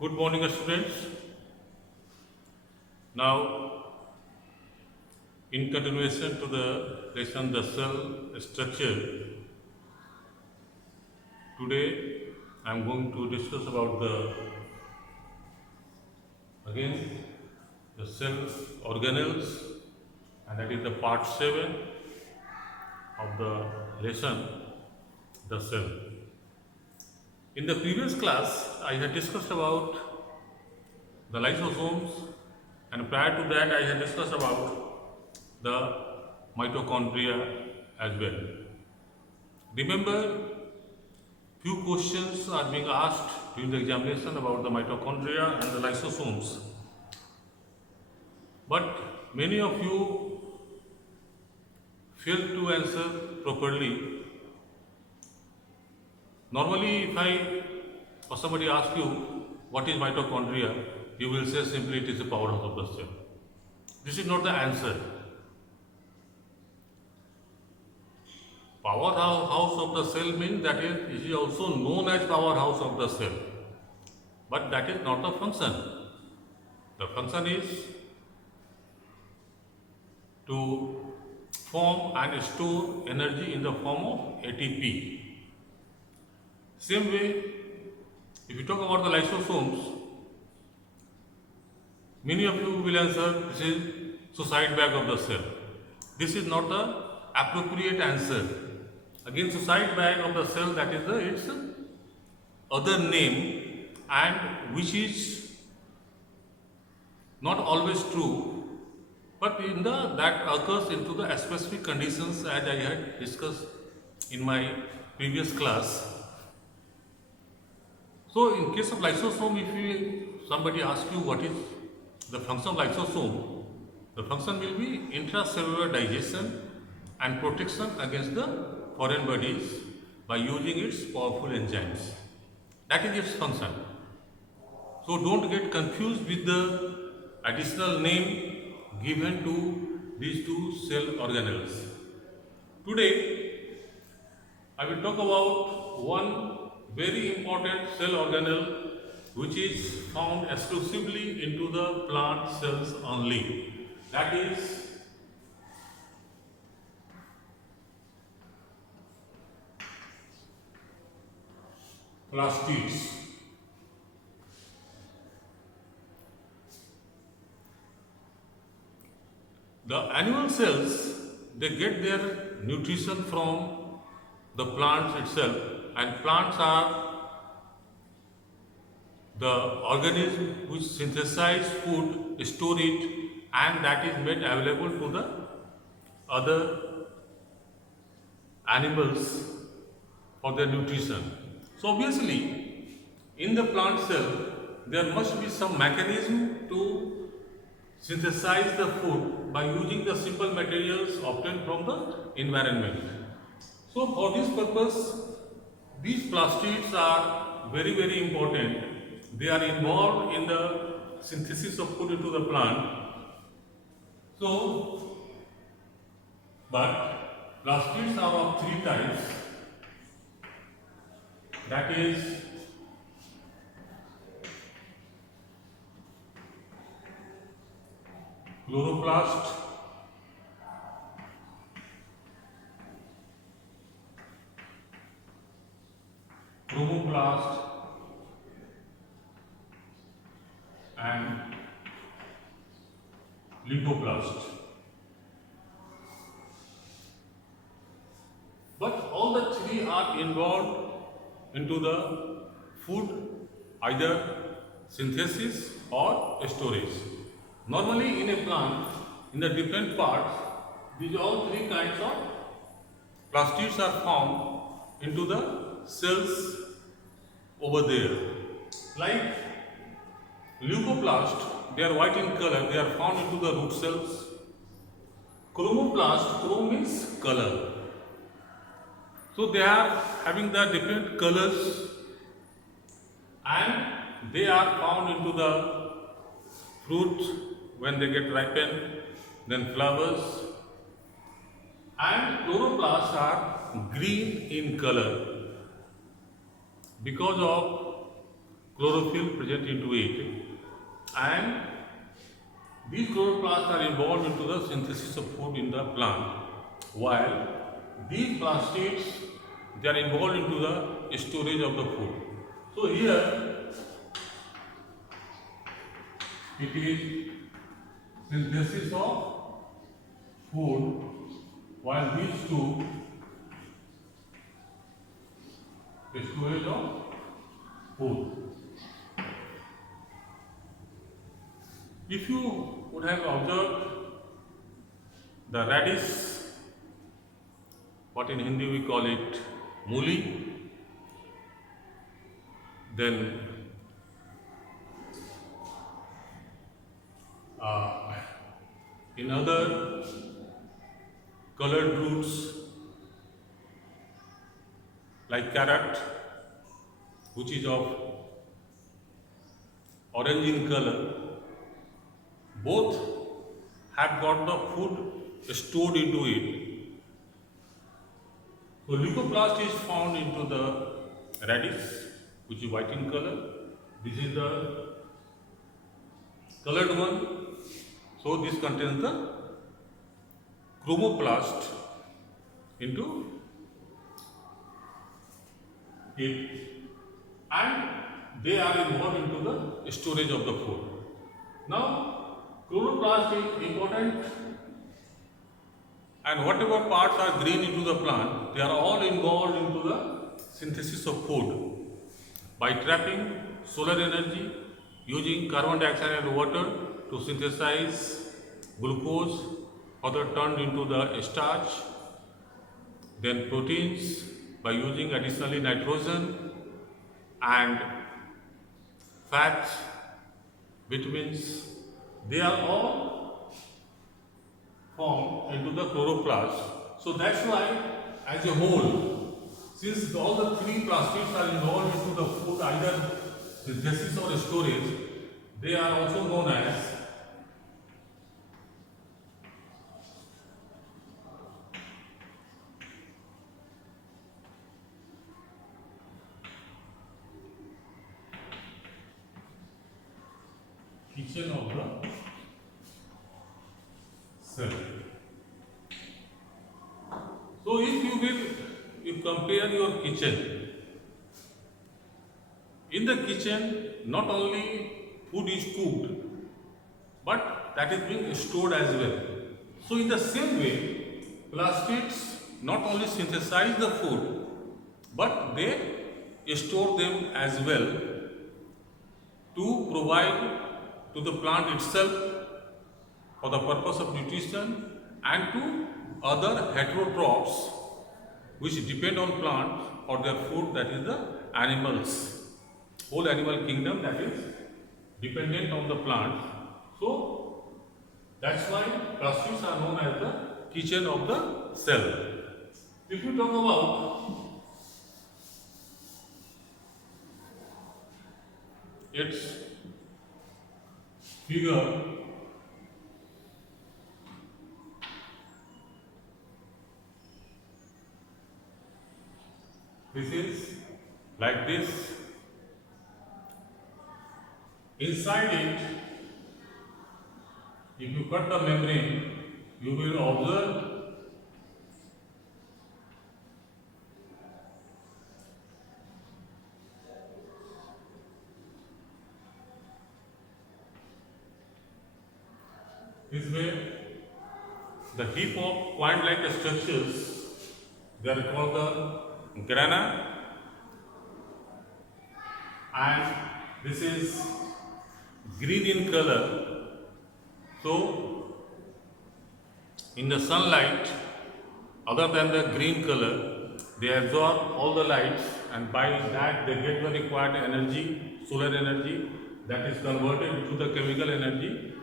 Good morning, students. Now, in continuation to the lesson, the cell structure, today I am going to discuss about the cell organelles, and that is the part 7 of the lesson, the cell. In the previous class, I had discussed about the lysosomes, and prior to that, I had discussed about the mitochondria as well. Remember, few questions are being asked during the examination about the mitochondria and the lysosomes, but many of you fail to answer properly. Normally, if I or somebody asks you what is mitochondria, you will say simply it is a powerhouse of the cell. This is not the answer. Powerhouse of the cell means that it is also known as powerhouse of the cell, but that is not the function. The function is to form and store energy in the form of ATP. Same way, if you talk about the lysosomes, many of you will answer this is suicide bag of the cell. This is not the appropriate answer. Again, suicide bag of the cell, that is its other name, and which is not always true, but that occurs into the specific conditions as I had discussed in my previous class. So, in case of lysosome, if somebody asks you what is the function of lysosome, the function will be intracellular digestion and protection against the foreign bodies by using its powerful enzymes. That is its function. So, don't get confused with the additional name given to these two cell organelles. Today, I will talk about one very important cell organelle which is found exclusively into the plant cells only. That is plastids. The animal cells, they get their nutrition from the plants itself, and plants are the organism which synthesize food, store it, and that is made available to the other animals for their nutrition. So obviously, in the plant cell, there must be some mechanism to synthesize the food by using the simple materials obtained from the environment. So for this purpose, these plastids are very, very important. They are involved in the synthesis of food into the plant. So, but plastids are of three types. That is chloroplast, chromoplast, and leucoplast. But all the three are involved into the food, either synthesis or storage. Normally in a plant, in the different parts, these all three kinds of plastids are found into the cells over there. Like leucoplast, they are white in color, they are found into the root cells. Chromoplast, chrom means color. So they are having the different colors, and they are found into the fruit when they get ripened, then flowers. And chloroplasts are green in color. Because of chlorophyll present into it, and these chloroplasts are involved into the synthesis of food in the plant, while these plastids, they are involved into the storage of the food. So here it is synthesis of food, while these two storage of food. If you would have observed the radish, what in Hindi we call it mooli, then in other colored roots like carrot, which is of orange in color, both have got the food stored into it. So leucoplast is found into the radish, which is white in color. This is the colored one. So this contains the chromoplast into it, and they are involved into the storage of the food. Now, chloroplast is important, and whatever parts are green into the plant, they are all involved into the synthesis of food by trapping solar energy, using carbon dioxide and water to synthesize glucose, further turned into the starch, then proteins by using additionally nitrogen, and fats, vitamins, they are all formed into the chloroplast. So that's why, as a whole, since all the three plastids are involved into the food, either synthesis or storage, they are also known as kitchen of the cell. So if you compare your kitchen, in the kitchen not only food is cooked, but that is being stored as well. So in the same way, plastids not only synthesize the food, but they store them as well to provide to the plant itself for the purpose of nutrition, and to other heterotrophs which depend on plant for their food, that is the animals, whole animal kingdom that is dependent on the plant. So that's why plastids are known as the kitchen of the cell. If you talk about its figure, this is like this. Inside it, if you cut the membrane, you will observe this way the heap of coin-like structures, they are called the grana, and this is green in color. So in the sunlight, other than the green color, they absorb all the lights, and by that they get the required energy, solar energy, that is converted into the chemical energy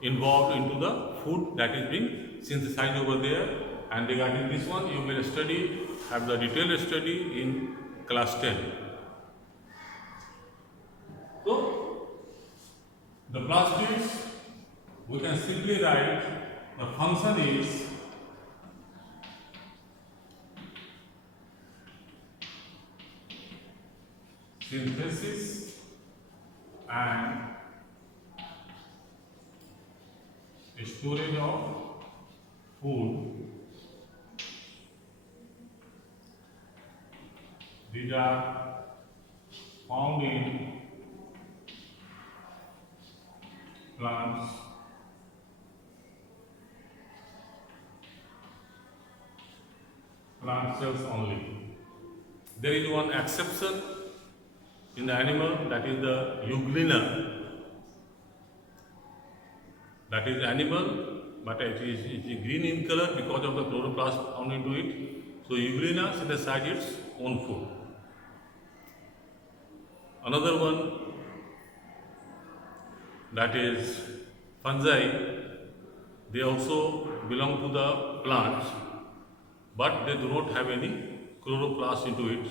involved into the food that is being synthesized over there. And regarding this one, you will have the detailed study in class 10. So the plastids, we can simply write the function is synthesis and storage of food. These are found in plants plant cells only. There is one exception in the animal, that is the euglena. That is animal, but it is green in color because of the chloroplast found into it. So euglena synthesizes its own food. Another one, that is fungi. They also belong to the plants, but they do not have any chloroplast into it.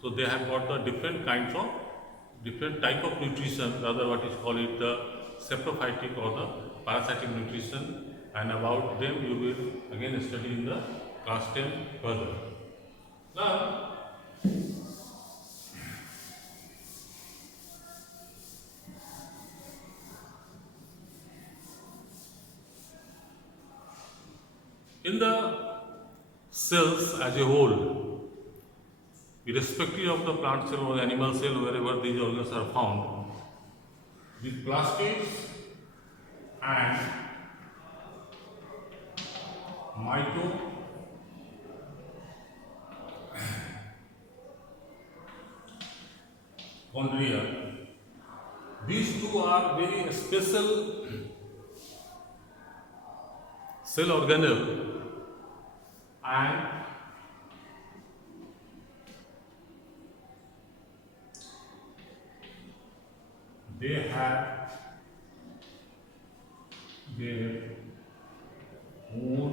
So they have got the different type of nutrition, rather what is called it the saprophytic or the parasitic nutrition, and about them you will again study in the class 10 further. Now, in the cells as a whole, irrespective of the plant cell or animal cell, wherever these organs are found, the plastids and mitochondria, these two are very special cell organelle, and they have their own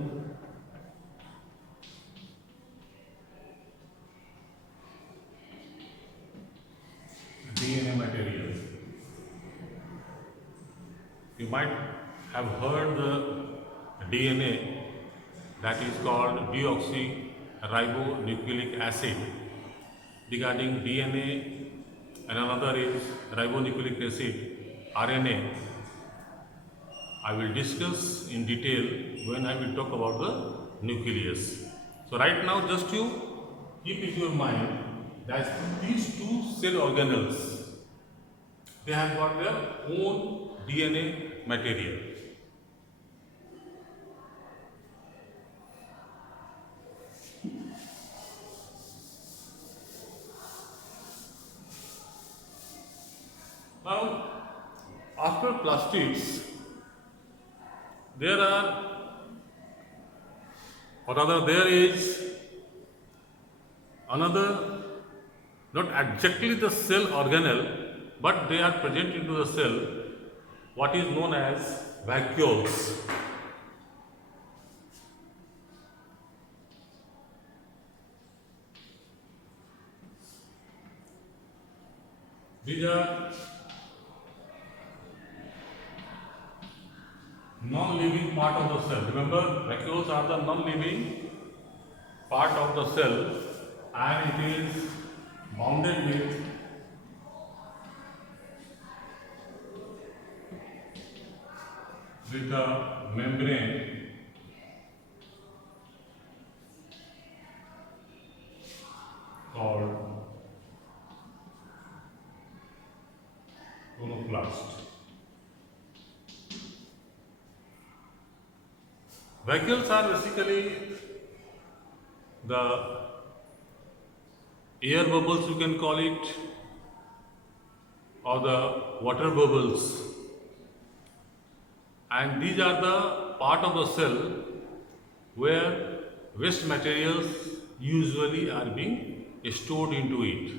DNA material. You might have heard the DNA, that is called deoxyribonucleic acid. Regarding DNA, and another is ribonucleic acid, RNA, I will discuss in detail when I will talk about the nucleus. So right now just you keep in your mind that these two cell organelles, they have got their own DNA material. Now, after plastids, there is another, not exactly the cell organelle, but they are present into the cell, what is known as vacuoles. These are non-living part of the cell. Remember, vacuoles are the non-living part of the cell, and it is bounded with a membrane called chloroplast. Vacuoles are basically the air bubbles, you can call it, or the water bubbles, and these are the part of the cell where waste materials usually are being stored into it.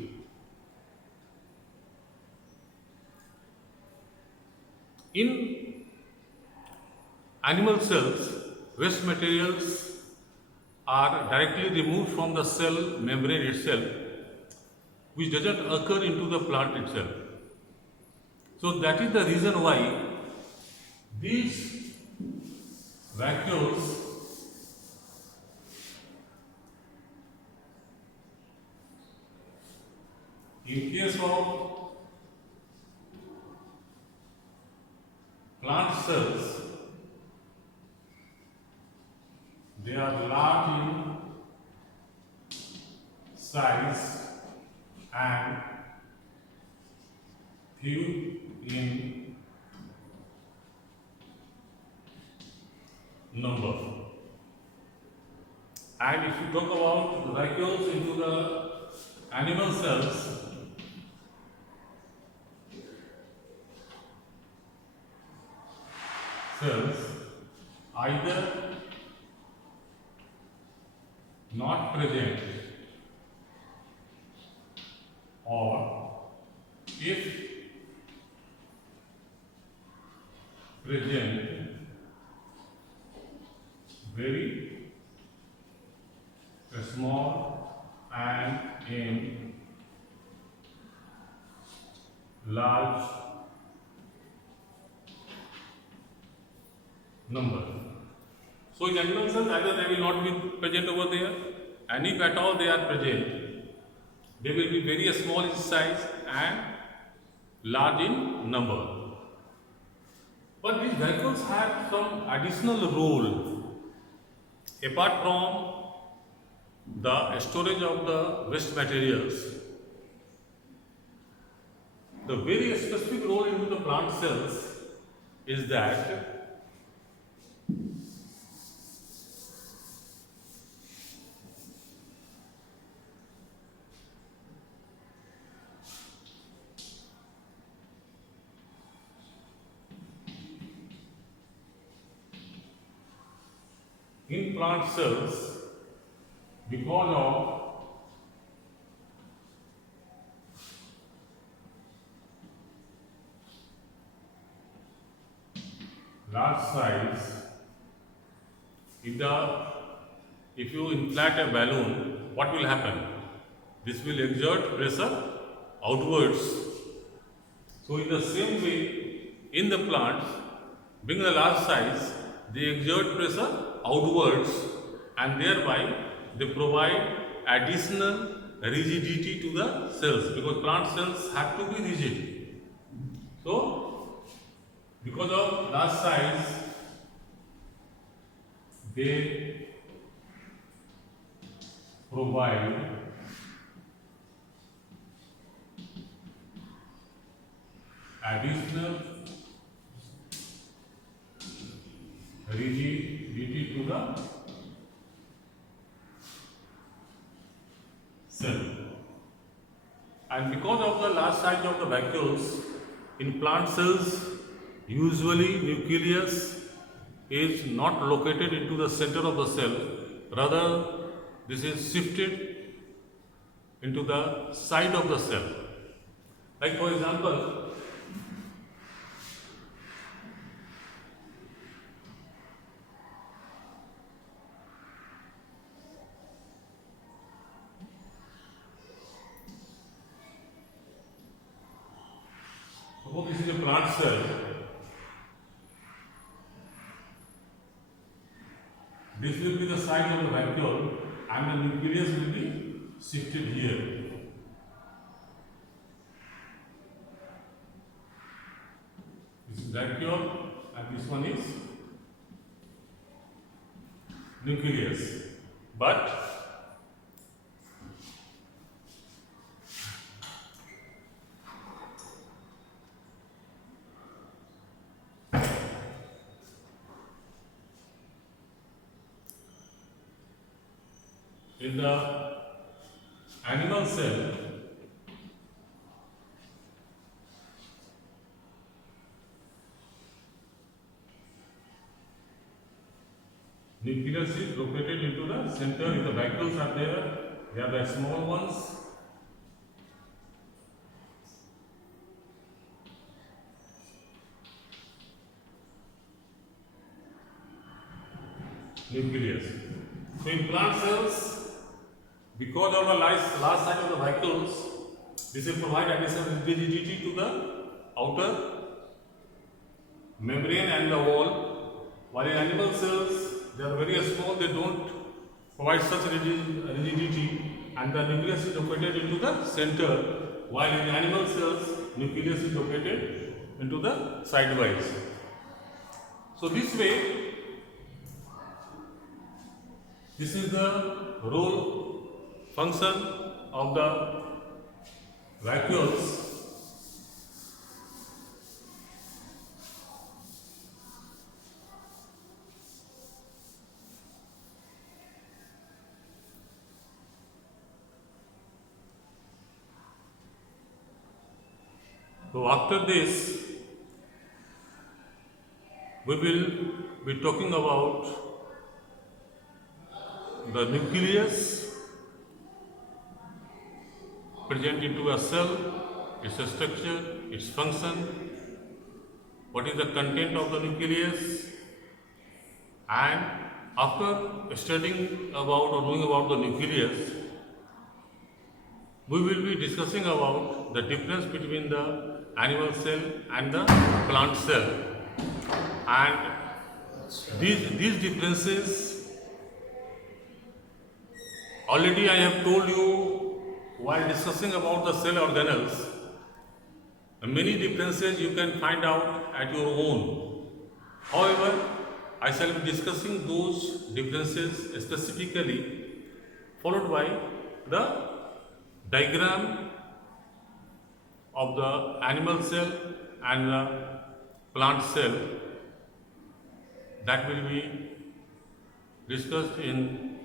In animal cells, waste materials are directly removed from the cell membrane itself, which doesn't occur into the plant itself. So that is the reason why these vacuoles in case of plant cells, they are large in size and few in number. And if you talk about the vacuoles into the animal cells, either not present or if present very small and in large number. So in animal cells, either they will not be present over there, and if at all they are present, they will be very small in size and large in number. But these vacuoles have some additional role apart from the storage of the waste materials. The very specific role into the plant cells is that in plant cells, because of large size, if you inflate a balloon, what will happen? This will exert pressure outwards. So in the same way, in the plants, being the large size, they exert pressure outwards, and thereby they provide additional rigidity to the cells, because plant cells have to be rigid. So because of large size, they provide additional rigidity to the cell. And because of the large size of the vacuoles, in plant cells, usually nucleus is not located into the center of the cell, rather this is shifted into the side of the cell. Like for example, suppose this is a plant cell. This will be the side of the vacuole and the nucleus will be shifted here. This is vacuole and this one is nucleus. But in the animal cell, nucleus is located into the center. If the vacuoles are there, they are the small ones. Nucleus. So in plant cells, because of the large size of the vacuoles, this will provide additional rigidity to the outer membrane and the wall. While in animal cells, they are very small, they don't provide such rigidity, and the nucleus is located into the center, while in animal cells, nucleus is located into the sidewise. So this way, this is the role function of the vacuoles. So after this, we will be talking about the nucleus present into a cell, its structure, its function, what is the content of the nucleus, and after studying about or knowing about the nucleus, we will be discussing about the difference between the animal cell and the plant cell, and these differences already I have told you while discussing about the cell organelles. Many differences you can find out at your own. However, I shall be discussing those differences specifically, followed by the diagram of the animal cell and the plant cell that will be discussed in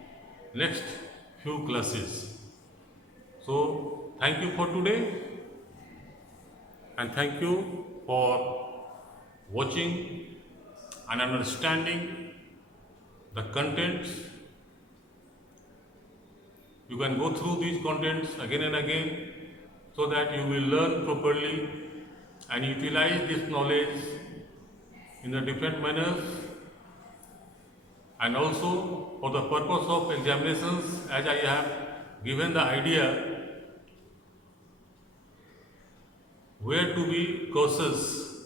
next few classes. So thank you for today, and thank you for watching and understanding the contents. You can go through these contents again and again so that you will learn properly and utilize this knowledge in a different manners, and also for the purpose of examinations, as I have given the idea where to be cautious.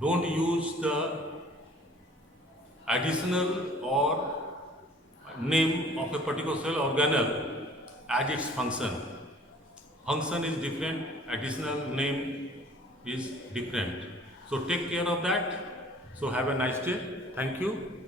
Don't use the additional or name of a particular cell organelle as its function. Function is different, additional name is different. So take care of that. So have a nice day. Thank you.